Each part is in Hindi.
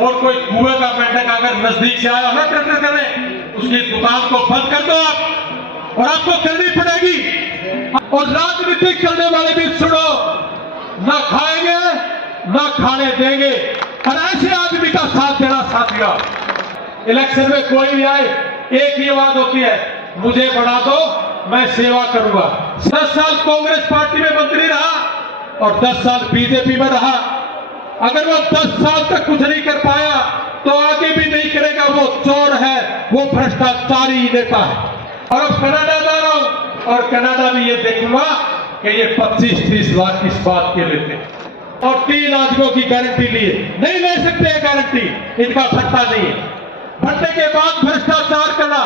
और कोई कुएं का मेंढक अगर नजदीक से आया ना टक्कर करने, उसकी दुकान को बंद कर दो आप, और आपको करनी पड़ेगी। और राजनीति करने वाले भी सुनो, ना खाएंगे ना खाने देंगे, और ऐसे आदमी का साथ देना साथियों। इलेक्शन में कोई भी आए, एक ही बात होती है, मुझे बना दो, मैं सेवा करूंगा। 10 साल कांग्रेस पार्टी में मंत्री रहा और 10 साल बीजेपी में रहा। अगर वो 10 साल तक कुछ नहीं कर पाया तो आगे भी नहीं करेगा। वो चोर है, वो भ्रष्टाचारी नेता है। और अब कनाडा जा रहा हूं और कनाडा में ये देखूंगा कि ये 25-30 लाख किस बात के लेते हैं और 3 आदमियों की गारंटी लिए नहीं ले सकते। गारंटी इनका भट्टा नहीं है। भट्टे के बाद भ्रष्टाचार करना,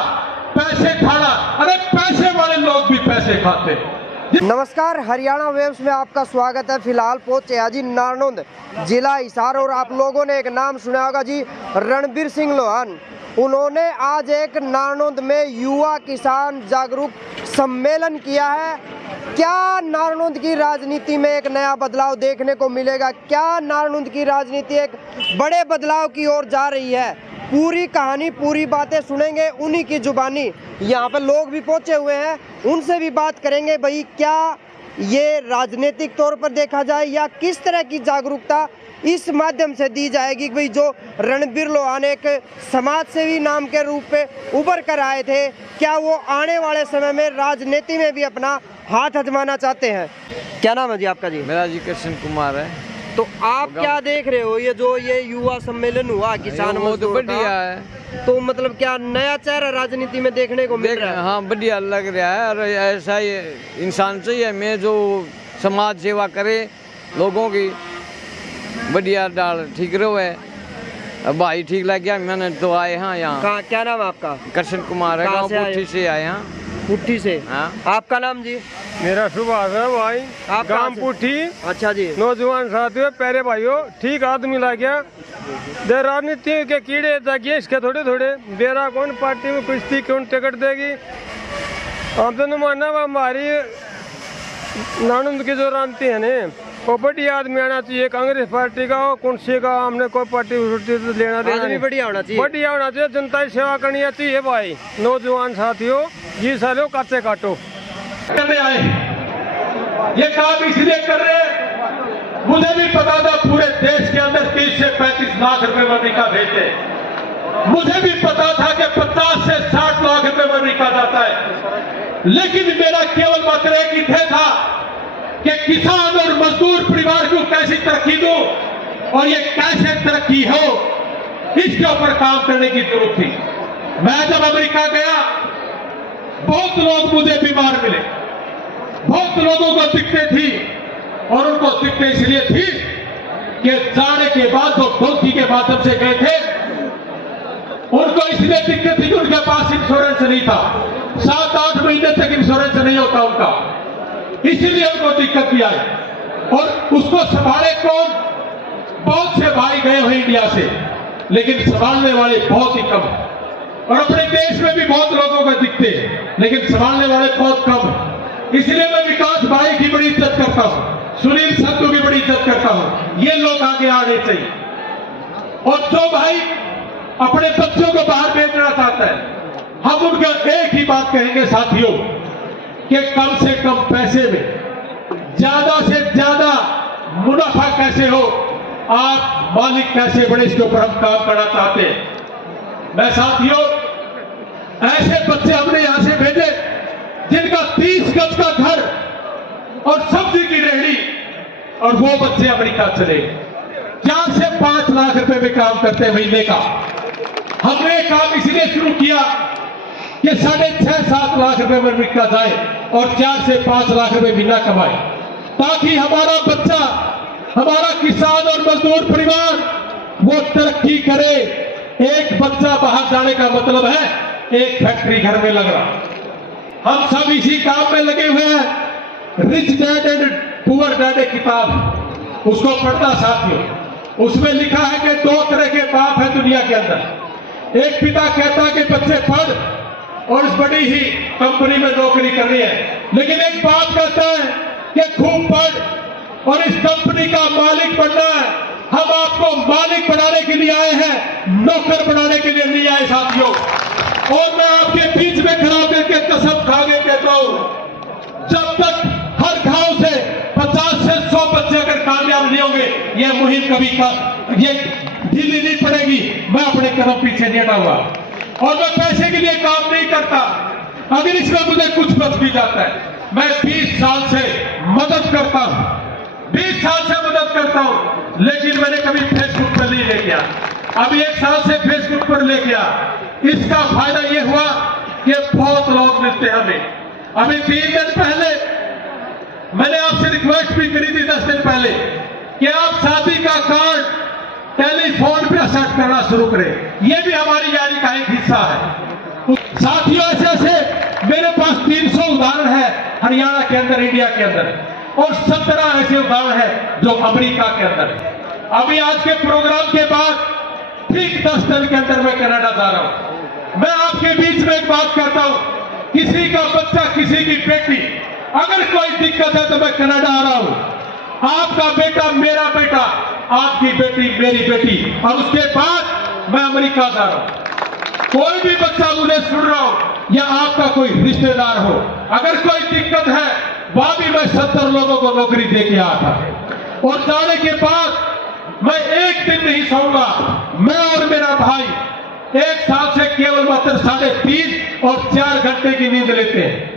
पैसे खाना, अरे पैसे वाले लोग भी पैसे खाते हैं। नमस्कार, हरियाणा वेव्स में आपका स्वागत है। फिलहाल पहुंचे हैं जी नारनौंद जिला हिसार, और आप लोगों ने एक नाम सुना होगा जी, रणबीर सिंह लोहान। उन्होंने आज एक नारनौंद में युवा किसान जागरूक सम्मेलन किया है। क्या नारनौंद की राजनीति में एक नया बदलाव देखने को मिलेगा? क्या नारनौंद की राजनीति एक बड़े बदलाव की ओर जा रही है? पूरी कहानी, पूरी बातें सुनेंगे उन्हीं की जुबानी। यहाँ पर लोग भी पहुंचे हुए हैं, उनसे भी बात करेंगे। भाई, क्या ये राजनीतिक तौर पर देखा जाए या किस तरह की जागरूकता इस माध्यम से दी जाएगी? भाई, जो रणबीर लोहान एक समाज सेवी नाम के रूप में उभर कर आए थे, क्या वो आने वाले समय में राजनीति में भी अपना हाथ आजमाना चाहते हैं? क्या नाम है जी आपका? जी मेरा जी कृष्ण कुमार है। तो आप क्या देख रहे हो, ये युवा सम्मेलन हुआ किसान वो तो मजदूर बढ़िया का, है। तो मतलब क्या नया चेहरा राजनीति में देखने को मिल रहा है? हाँ, बढ़िया लग रहा है। और ऐसा ही इंसान चाहिए मैं जो समाज सेवा करे लोगों की, बढ़िया डाल ठीक रहो है। भाई ठीक लग गया, मैंने तो आए हैं यहाँ। क्या नाम है आपका? कृष्ण कुमार है, गाँव पुट्ठी से आए हैं। पुट्ठी से? हाँ। आपका नाम जी? मेरा सुभाष है भाई, गांव पुट्ठी। अच्छा जी। नौजवान साथियों, प्यारे भाइयों, ठीक आदमी ला गया। दे राजनीति के कीड़े जागिए इसके थोड़े थोड़े। बेरा कौन पार्टी में कुश्ती कौन टिकट देगी? हम तो माना हमारी नानंद की जो राजनीति है ना, वो बढ़िया आदमी आना चाहिए। कांग्रेस पार्टी का हो, कौन सी का, हमने कोई पार्टी लेना देना नहीं। बढ़िया होना चाहिए, बढ़िया होना चाहिए। जनता की सेवा करनी चाहिए भाई। नौजवान साथियों, जी सालों काचे काटो करने आए, ये काम इसलिए कर रहे हैं, मुझे भी पता था पूरे देश के अंदर 30 से 35 लाख रुपए अमेरिका भेजते। मुझे भी पता था कि 50 से 60 लाख रुपए अमेरिका जाता है, लेकिन मेरा केवल मात्र एक ही ध्येय था कि किसान और मजदूर परिवार को कैसी तरक्की दूं और ये कैसे तरक्की हो, इसके ऊपर काम करने की जरूरत थी। मैं जब अमेरिका गया, बहुत लोग मुझे बीमार मिले, बहुत लोगों को दिक्कतें थी, और उनको दिक्कतें इसलिए थी कि जाने के बाद वो डोंकी के माध्यम से गए थे, उनको इसलिए दिक्कत थी कि उनके पास इंश्योरेंस नहीं था। 7-8 महीने तक इंश्योरेंस नहीं होता उनका, इसीलिए उनको दिक्कत भी आई। और उसको संभाले कौन? बहुत से भाई गए हुए इंडिया से, लेकिन संभालने वाले बहुत ही कम है। और अपने देश में भी बहुत लोगों को दिखते हैं, लेकिन संभालने वाले बहुत कम है। इसलिए मैं विकास भाई की बड़ी इज्जत करता हूं, सुनील संधू की बड़ी इज्जत करता हूं। ये लोग आगे आने चाहिए। और जो भाई अपने बच्चों को बाहर भेजना चाहता है, हम उनको एक ही बात कहेंगे साथियों, कि कम से कम पैसे में ज्यादा से ज्यादा मुनाफा कैसे हो, आप मालिक कैसे बने, इसके ऊपर हम काम करना चाहते हैं। मैं साथियों, ऐसे बच्चे हमने यहां से भेजे जिनका 30 गज का घर और सब्जी की रेहड़ी, और वो बच्चे अमेरिका चले 4 से 5 लाख रुपए में काम करते हैं महीने का। हमने काम इसलिए शुरू किया कि 6.5-7 लाख रुपए में अमेरिका जाए और 4 से 5 लाख रुपए महीना कमाए, ताकि हमारा बच्चा, हमारा किसान और मजदूर परिवार वो तरक्की करे। एक बच्चा बाहर जाने का मतलब है एक फैक्ट्री घर में लग रहा। हम सब इसी काम में लगे हुए हैं। Rich dad and poor dad एक किताब, उसको पढ़ना साथियों। उसमें लिखा है कि 2 तरह के बाप है दुनिया के अंदर। एक पिता कहता है कि बच्चे पढ़ और इस बड़ी ही कंपनी में नौकरी करनी है, लेकिन एक बाप कहता है कि खूब पढ़ और इस कंपनी का मालिक बनना है, हम आपको मालिक बनाने के लिए आए हैं, नौकर बनाने के लिए नहीं आए साथियों। और मैं आपके बीच में खड़ा करके कसम खा के कहता हूं, जब तक हर गांव से 50 से 100 बच्चे अगर कामयाब नहीं होंगे, ये मुहिम कभी ये ढीली नहीं पड़ेगी। मैं अपने कदम पीछे नहीं हटाऊंगा और मैं पैसे के लिए काम नहीं करता। अगर इसमें मुझे कुछ बच भी जाता है, मैं 20 साल से मदद करता हूं, 20 साल से मदद करता हूं, लेकिन मैंने कभी फेसबुक पर नहीं लेके आया। अभी 1 साल से फेसबुक पर लेके आ, इसका फायदा यह हुआ कि बहुत लोग मिलते हैं हमें। अभी 3 दिन पहले मैंने आपसे रिक्वेस्ट भी करी थी, 10 दिन पहले, कि आप शादी का कार्ड टेलीफोन पे सेट करना शुरू करें। यह भी हमारी यारी का एक हिस्सा है। साथियों, ऐसे ऐसे मेरे पास 300 उदाहरण है हरियाणा के अंदर, इंडिया के अंदर, और 17 ऐसे उदाहरण है जो अमेरिका के अंदर। अभी आज के प्रोग्राम के बाद ठीक 10 दिन के अंदर मैं कनाडा जा रहा हूं। मैं आपके बीच में एक बात करता हूं, किसी का बच्चा, किसी की बेटी, अगर कोई दिक्कत है तो मैं कनाडा आ रहा हूं। आपका बेटा मेरा बेटा, आपकी बेटी मेरी बेटी, और उसके बाद मैं अमेरिका जा रहा हूं। कोई भी बच्चा मुझे सुन रहा हो या आपका कोई रिश्तेदार हो, अगर कोई दिक्कत है, वहां भी मैं 70 लोगों को नौकरी दे के आया था। और जाने के बाद मैं एक दिन नहीं सोऊंगा। मैं और मेरा भाई 1 साल से केवल मात्र 3.5 और 4 घंटे की नींद लेते हैं।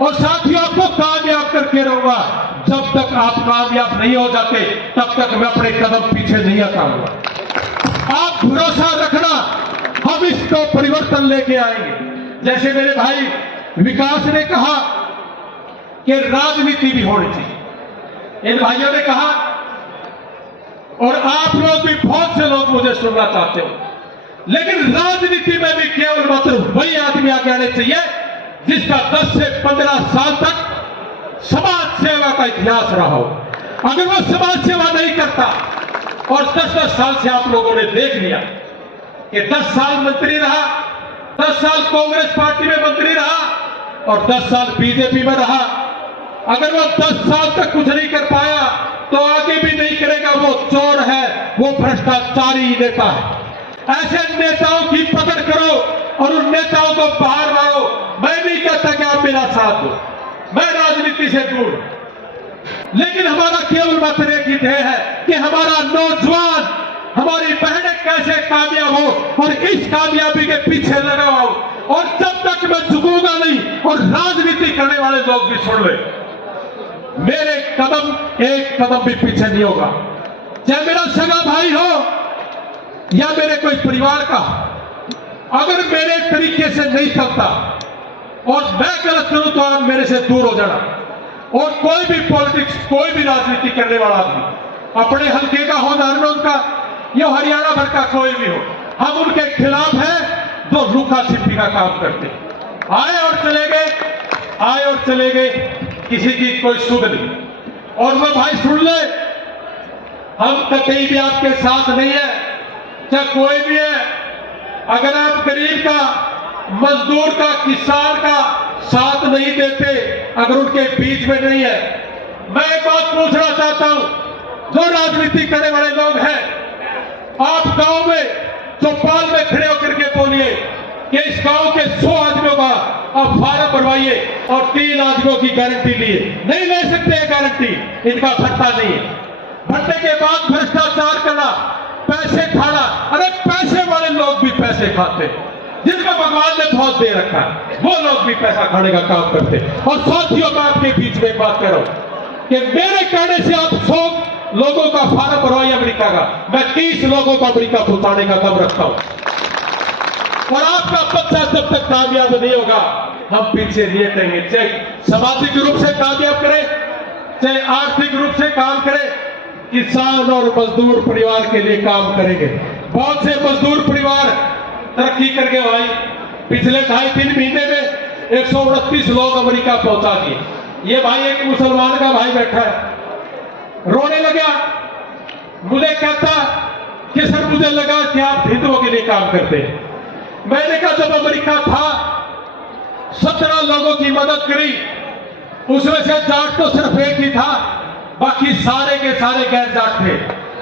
और साथियों, आपको कामयाब करके रहूंगा। जब तक आप कामयाब नहीं हो जाते, तब तक मैं अपने कदम पीछे नहीं हटाऊंगा। आप भरोसा रखना, हम इसको परिवर्तन लेके आएंगे। जैसे मेरे भाई विकास ने कहा कि राजनीति भी होनी चाहिए, इन भाइयों ने कहा, और आप लोग भी, बहुत से लोग मुझे सुनना चाहते हो, लेकिन राजनीति में भी केवल मात्र वही आदमी आगे आने चाहिए जिसका 10 से 15 साल तक समाज सेवा का इतिहास रहा हो। अगर वो समाज सेवा नहीं करता, और 10-10 साल से आप लोगों ने देख लिया कि 10 साल मंत्री रहा, 10 साल कांग्रेस पार्टी में मंत्री रहा, और 10 साल बीजेपी में रहा, अगर वो 10 साल तक कुछ नहीं कर पाया तो आगे भी नहीं करेगा। वो चोर है, वो भ्रष्टाचारी नेता है। ऐसे नेताओं की पकड़ करो और उन नेताओं को बाहर मारो। मैं नहीं कहता कि आप मेरा साथ दो, मैं राजनीति से दूर, लेकिन हमारा केवल मात्र एक ही ध्येय है कि हमारा नौजवान, हमारी बहनें कैसे कामयाब हो, और इस कामयाबी के पीछे लगा हो। और जब तक मैं झुकूंगा नहीं, और राजनीति करने वाले लोग भी सुन ले, मेरे कदम एक कदम भी पीछे नहीं होगा। चाहे मेरा सगा भाई हो या मेरे कोई परिवार का, अगर मेरे तरीके से नहीं चलता और मैं गलत करूं तो आप मेरे से दूर हो जाना। और कोई भी पॉलिटिक्स, कोई भी राजनीति करने वाला आदमी, अपने हल्के का हो, नारनौंद का या हरियाणा भर का कोई भी हो, हम उनके खिलाफ हैं जो लुका छिपी का काम करते। आए और चले गए, आए और चले गए, किसी की कोई सुध नहीं। और वो भाई सुन ले, हम कहीं भी आपके साथ नहीं है, चाहे कोई भी है। अगर आप गरीब का, मजदूर का, किसान का साथ नहीं देते, अगर उनके बीच में नहीं है, मैं एक बात पूछना चाहता हूं, जो राजनीति करने वाले लोग हैं, आप गांव में चौपाल में खड़े होकर के बोलिए कि इस गांव के 100 आदमियों का आप फार्म भरवाइए और 3 आदमियों की गारंटी लिए। नहीं ले सकते गारंटी, इनका भत्ता नहीं है। भत्ते के बाद भ्रष्टाचार करना, पैसे खाना, अरे पैसे वाले लोग भी पैसे खाते, जिनको भगवान ने बहुत दे रखा है, वो लोग भी पैसा खाने का काम करते। और साथियों, मैं आपके बीच में बात कर रहा हूं कि मेरे कहने से आप 100 लोगों का फार्म भरवाइए अमेरिका का, मैं 30 लोगों को अमेरिका पहुंचाने का दम रखता हूं। और आपका बच्चा जब तक कामयाब नहीं होगा, हम पीछे नहीं हटेंगे। चाहे सामाजिक रूप से कामयाब करें, चाहे आर्थिक रूप से काम करें, किसान और मजदूर परिवार के लिए काम करेंगे। बहुत से मजदूर परिवार तरक्की करके भाई पिछले 2.5-3 महीने में 129 लोग अमेरिका पहुंचा दिए। ये भाई एक मुसलमान का भाई बैठा है, रोने लगा, मुझे कहता कि सर मुझे लगा कि आप हिंदुओं के लिए काम करते हैं। मैंने कहा जब अमेरिका था 17 लोगों की मदद करी, उसमें से जाट तो सिर्फ एक ही था, बाकी सारे के सारे गैर जाट थे।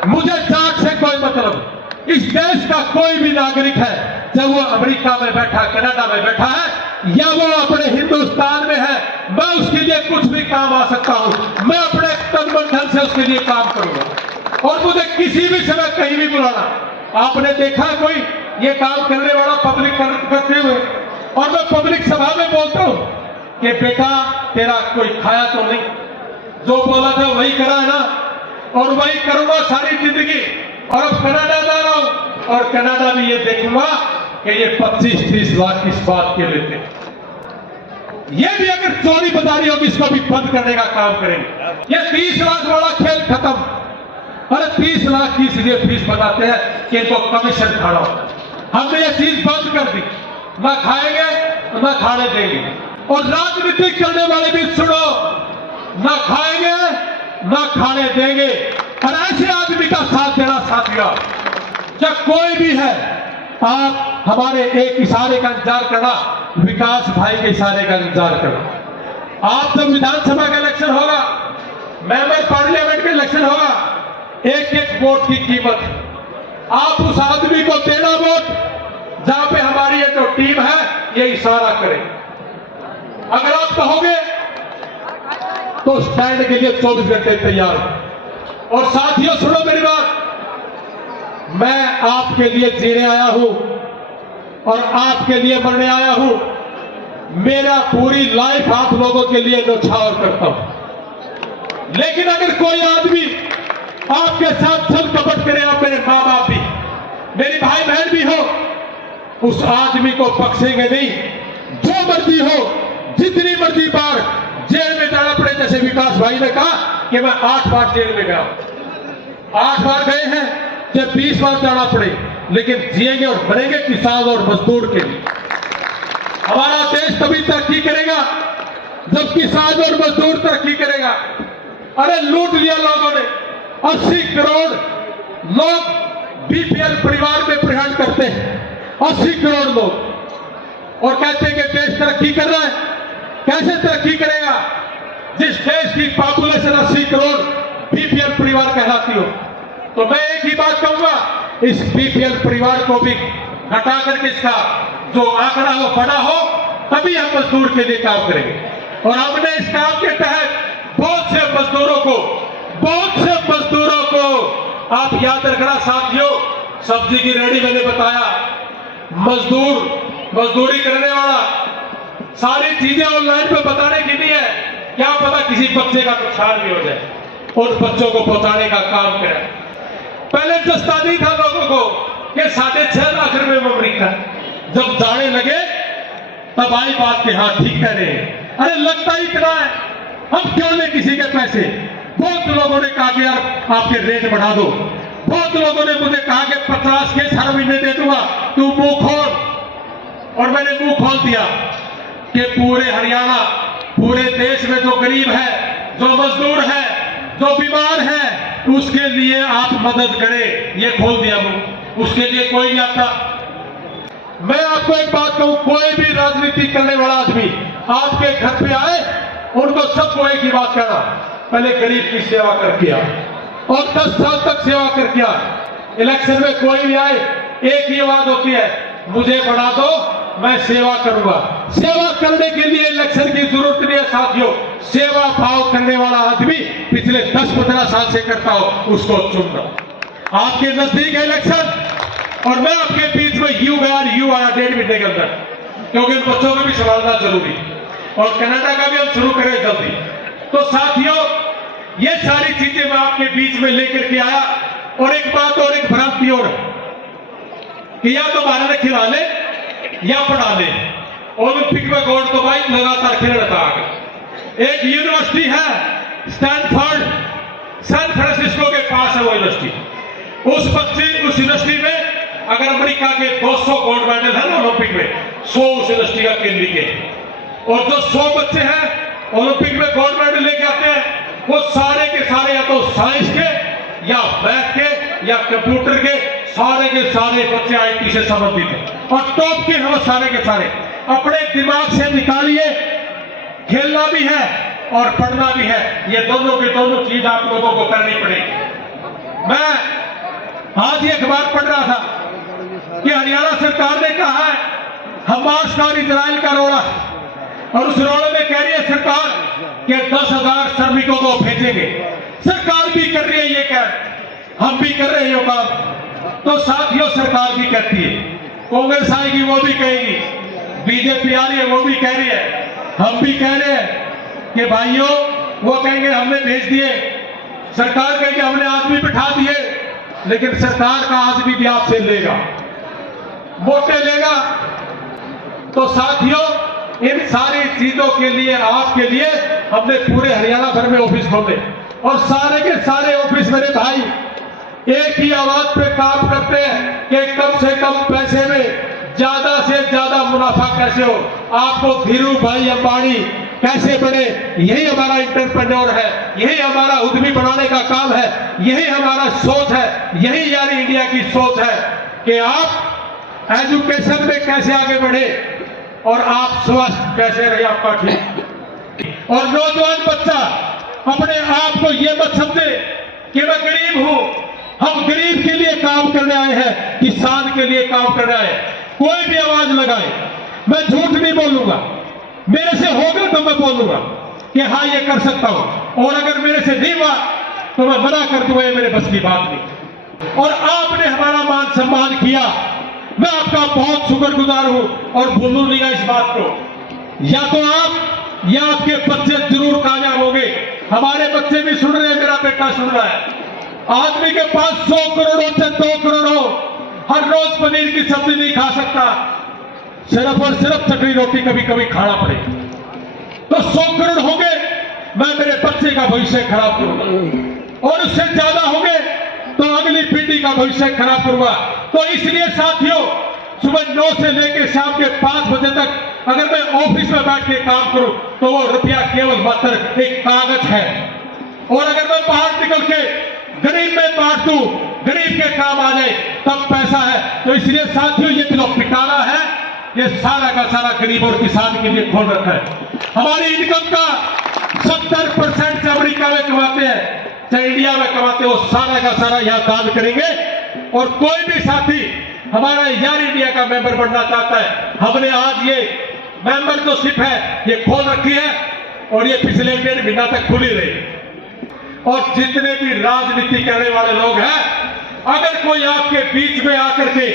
मुझे जात से कोई मतलब नहीं। इस देश का कोई भी नागरिक है, जब वो अमेरिका में बैठा, कनाडा में बैठा है या वो अपने हिंदुस्तान में है, मैं उसके लिए कुछ भी काम आ सकता हूं। मैं अपने तन मन धन से उसके लिए काम करूंगा और मुझे किसी भी समय कहीं भी बुलाना। आपने देखा कोई ये काम करने वाला पब्लिक करते हुए, और मैं पब्लिक सभा में बोलता हूं कि बेटा तेरा कोई खाया तो नहीं, जो बोला था वही करा है ना, और वही करूंगा सारी जिंदगी। और अब कनाडा जा रहा हूं और कनाडा में ये देखूंगा कि ये 25-30 लाख किस बात के लेते हैं। ये भी अगर चोरी बजारी होगी इसको भी बंद करने का काम करेंगे। ये 30 लाख वाला खेल खत्म। अरे 30 लाख की इसलिए फीस बताते हैं कि इनको कमीशन खाना होता है। हमने ये चीज बंद कर दी, ना खाएंगे ना खाने देंगे। और राजनीति करने वाले भी सुनो, ना खाएंगे ना खाने देंगे। और ऐसे आदमी का साथ देना साथियों, जब कोई भी है, आप हमारे एक इशारे का इंतजार करना, विकास भाई के इशारे का इंतजार करना। आप जब विधानसभा का इलेक्शन होगा, मेंबर पार्लियामेंट का इलेक्शन होगा, एक एक वोट की कीमत, आप उस आदमी को देना वोट जहां पे हमारी ये जो टीम है ये इशारा करे। अगर आप कहोगे तो स्टैंड के लिए 24 घंटे तैयार हो। और साथियों सुनो मेरी बात, मैं आपके लिए जीने आया हूं और आपके लिए मरने आया हूं। मेरा पूरी लाइफ आप लोगों के लिए न्यौछावर करता हूं। लेकिन अगर कोई आदमी आपके साथ छल कपट करे, आप मेरे मां बाप भी, मेरी भाई बहन भी हो, उस आदमी को बख्शेंगे नहीं। जो मर्जी हो, जितनी मर्जी बार जेल में जाना पड़े, जैसे विकास भाई ने कहा कि मैं 8 बार जेल में गया, 8 बार गए हैं, जब 20 बार जाना पड़े, लेकिन जिएंगे और मरेंगे किसान और मजदूर के लिए। हमारा देश तभी तरक्की करेगा जब किसान और मजदूर तरक्की करेगा। अरे लूट लिया लोगों ने, 80 करोड़ लोग बीपीएल परिवार में प्रहण करते हैं, 80 करोड़ लोग, और कहते हैं कि देश तरक्की कर रहा है। कैसे तरक्की करेगा जिस देश की पॉपुलेशन 80 करोड़ बीपीएल परिवार कहलाती हो? तो मैं एक ही बात कहूंगा, इस बीपीएल परिवार को भी हटा करके इसका जो आंकड़ा हो बड़ा हो, तभी हम मजदूर के लिए काम करेंगे। और हमने इस काम के तहत बहुत से मजदूरों को आप याद रखना साथियों, सब्जी की रेहड़ी मैंने बताया, मजदूरी करने वाला, सारी चीजें ऑनलाइन पे बताने की नहीं है, क्या पता किसी बच्चे का नुकसान भी हो जाए, उन बच्चों को पहुंचाने का काम करें। पहले जस्ता नहीं था लोगों को कि 6.5 लाख रुपए में अमेरिका, जब जाने लगे तब आई बात के हाँ ठीक कह रहे हैं। अरे लगता ही इतना है, हम क्यों ले किसी के पैसे। बहुत लोगों ने कहा कि यार आपके रेट बढ़ा दो, बहुत लोगों ने मुझे कहा कि 50 केस हर महीने दे दूंगा, तू मुंह खोल। और मैंने मुंह खोल दिया कि पूरे हरियाणा, पूरे देश में जो गरीब है, जो मजदूर है, जो बीमार है, उसके लिए आप मदद करें, ये खोल दिया मुंह। उसके लिए कोई नहीं आता। मैं आपको एक बात कहूं, कोई भी राजनीति करने वाला आदमी आपके घर पे आए, उनको सबको एक ही बात कहना, पहले गरीब की सेवा करके आ, और 10 साल तक सेवा करके आ। इलेक्शन में कोई भी आए, एक ही बात होती है, मुझे बना दो, मैं सेवा करूंगा। सेवा करने के लिए इलेक्शन की जरूरत नहीं है साथियों। सेवा भाव करने वाला आदमी पिछले 10-15 साल से करता हो, उसको चुनना। आपके नजदीक है इलेक्शन, और मैं आपके बीच में यू आया 1.5 महीने के अंदर, क्योंकि इन बच्चों को भी संभालना जरूरी, और कनाडा का भी हम शुरू करें जल्दी। तो साथियों, ये सारी चीजें मैं आपके बीच में लेकर के आया। और एक बात और, एक भ्रांति और, कि या तो भारत खिला ले या पढ़ा ले। ओलंपिक में गोल्ड तो भाई लगातार खेल रहा था। एक यूनिवर्सिटी है स्टैनफोर्ड, सैन फ्रांसिस्को के पास है वो यूनिवर्सिटी। उस यूनिवर्सिटी में अगर अमेरिका के 200 गोल्ड मेडल है ना ओलंपिक में, 100 उस यूनिवर्सिटी का केंद्रीय के। और जो 100 बच्चे हैं ओलंपिक में गोल्ड मेडल लेके आते हैं, वो सारे के सारे या तो साइंस के, या मैथ के, या कंप्यूटर के, सारे के सारे बच्चे आईटी से संबंधित हैं। और टॉप के हम सारे के सारे अपने दिमाग से निकालिए, खेलना भी है और पढ़ना भी है, ये दोनों की दोनों चीज आप लोगों को करनी पड़ेगी। मैं आज ये अखबार पढ़ रहा था कि हरियाणा सरकार ने कहा है हमास का और इजराइल का रोड़ा, और उस रोड़े में कह रही है सरकार कि 10,000 श्रमिकों को भेजेंगे। सरकार भी कर रही है ये कह, हम भी कर रहे हैं ये काम। तो साथियों, सरकार भी कहती है, कांग्रेस आएगी वो भी कहेगी, बीजेपी आ रही है वो भी कह रही है, हम भी कह रहे हैं कि भाइयों, वो कहेंगे हमने भेज दिए, सरकार कहेगी हमने आदमी बिठा दिए, लेकिन सरकार का आदमी भी आपसे लेगा, वोटें लेगा। तो साथियों, इन सारी चीजों के लिए, आपके लिए हमने पूरे हरियाणा भर में ऑफिस खोले, और सारे के सारे ऑफिस मेरे भाई एक ही आवाज पे काम करते हैं कि कम से कम पैसे में ज्यादा से ज्यादा मुनाफा कैसे हो, आपको धीरू भाई अंबानी कैसे बने, यही हमारा इंटरप्रेन्योर है, यही हमारा उद्यमी बनाने का काम है, यही हमारा सोच है, यही यानी इंडिया की सोच है कि आप एजुकेशन में कैसे आगे बढ़े और आप स्वास्थ्य कैसे रहे आपका ठीक। और नौजवान बच्चा अपने आप को ये मत समझे कि मैं गरीब हूं, हम गरीब के लिए काम करने आए हैं, किसान के लिए काम करने आए हैं। कोई भी आवाज लगाए, मैं झूठ नहीं बोलूंगा, मेरे से होगा तो मैं बोलूंगा कि हाँ ये कर सकता हूं, और अगर मेरे से नहीं हुआ तो मैं मना कर दूंगा, ये मेरे बस की बात नहीं। और आपने हमारा मान सम्मान किया, मैं आपका बहुत शुक्रगुजार हूं और भूलू नहीं इस बात को। या तो आप या आपके बच्चे जरूर कामयाब होंगे। हमारे बच्चे भी सुन रहे हैं, मेरा बेटा सुन रहा है। आदमी के पास 100 करोड़ से 2 करोड़ हो, हर रोज पनीर की सब्जी नहीं खा सकता, सिर्फ और सिर्फ चटनी रोटी कभी कभी खाना पड़े। तो 100 करोड़ होंगे, मैं मेरे बच्चे का भविष्य खराब करूंगा, और उससे ज्यादा होंगे तो अगली पीढ़ी का भविष्य खराब करूंगा। तो इसलिए साथियों, सुबह 9 से लेकर शाम के 5 बजे तक अगर मैं ऑफिस में बैठ के काम करूं तो वो रुपया केवल मात्र एक कागज है, और अगर मैं बाहर निकल के गरीब में बांट दूं, गरीब के काम आ जाए, तब पैसा है। तो इसलिए साथियों, ये जो पिटारा है, ये सारा का सारा गरीब और किसान के लिए खोल रखा है। हमारी इनकम का 70% से अमेरिका में कमाते हैं, चाहे इंडिया में कमाते हो, सारा का सारा यहाँ दान करेंगे। और कोई भी साथी हमारा यार इंडिया का मेंबर बनना चाहता है, हमने आज ये मेंबरशिप है ये खोल रखी है, और ये पिछले 1.5 महीना तक खुली रही। और जितने भी राजनीति करने वाले लोग हैं, अगर कोई आपके बीच में आकर के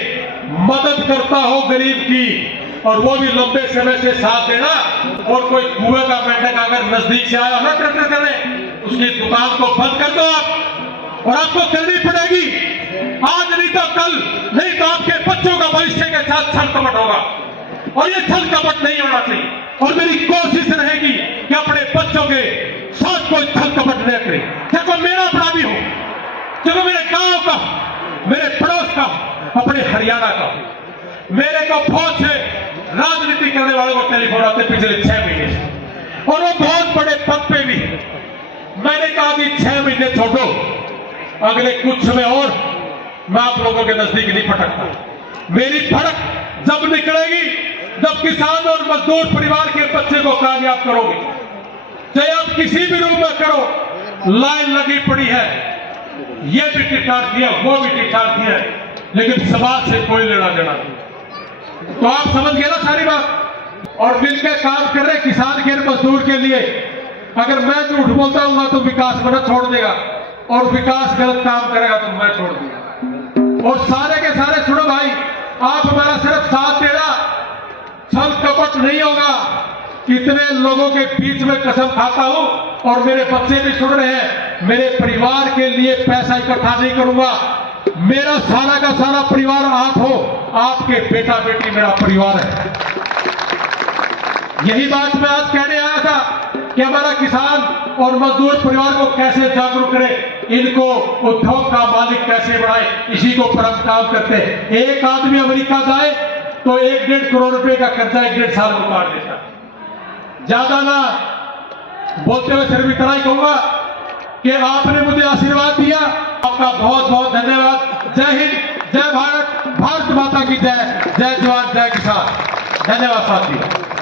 मदद करता हो गरीब की, और वो भी लंबे समय से साथ देना, और कोई कुएं का मेंढक अगर नजदीक से आया ना टक्कर करने, उसकी दुकान को बंद कर दो आप, और आपको करनी पड़ेगी आज नहीं तो कल, नहीं तो आपके बच्चों का भविष्य के साथ छल कपट होगा, और ये छल कपट नहीं होना चाहिए। और मेरी कोशिश रहेगी कि अपने बच्चों के साथ कोई छल कपट न करे, चाहे कोई मेरा अपना भी हो, चाहे मेरे गांव का, मेरे पड़ोस का, अपने हरियाणा का। मेरे को बहुत से राजनीति करने वालों को टेलीफोन आते पिछले 6 महीने से, और वो बहुत बड़े पद पे भी। मैंने कहा कि 6 महीने छोड़ो, अगले कुछ समय और मैं आप लोगों के नजदीक नहीं फटकता। मेरी फड़क जब निकलेगी, जब किसान और मजदूर परिवार के बच्चे को कामयाब करोगे। चाहे आप किसी भी रूप में करो, लाइन लगी पड़ी है, ये भी टिकटार दिया, वो भी टिकटार दिया, लेकिन समाज से कोई लेना देना नहीं। तो आप समझ गए ना सारी बात। और मिलकर काम कर रहे किसान के मजदूर के लिए। अगर मैं झूठ बोलता हूँ तो विकास बना छोड़ देगा, और विकास गलत काम करेगा तो मैं छोड़ दूंगा। और सारे के सारे सुनो भाई, आप हमारा सिर्फ साथ देना, छल कपट नहीं होगा। इतने लोगों के बीच में कसम खाता हूं, और मेरे बच्चे भी सुन रहे हैं, मेरे परिवार के लिए पैसा इकट्ठा नहीं करूंगा। मेरा सारा का सारा परिवार आप हो, आपके बेटा बेटी मेरा परिवार है। यही बात मैं आज कहने आया था कि हमारा किसान और मजदूर परिवार को कैसे जागरूक करें, इनको उद्योग का मालिक कैसे बनाए, इसी को पर हम काम करते हैं। एक आदमी अमेरिका जाए तो 1-1.5 करोड़ रुपए का कर्जा 1-1.5 साल में उतार देता। ज्यादा ना बोलते हुए सिर्फ इतना ही कहूंगा कि आपने मुझे आशीर्वाद दिया, आपका बहुत बहुत धन्यवाद। जय हिंद, जय भारत, भारत माता की जय, जय जवान, जय किसान। धन्यवाद साथियों।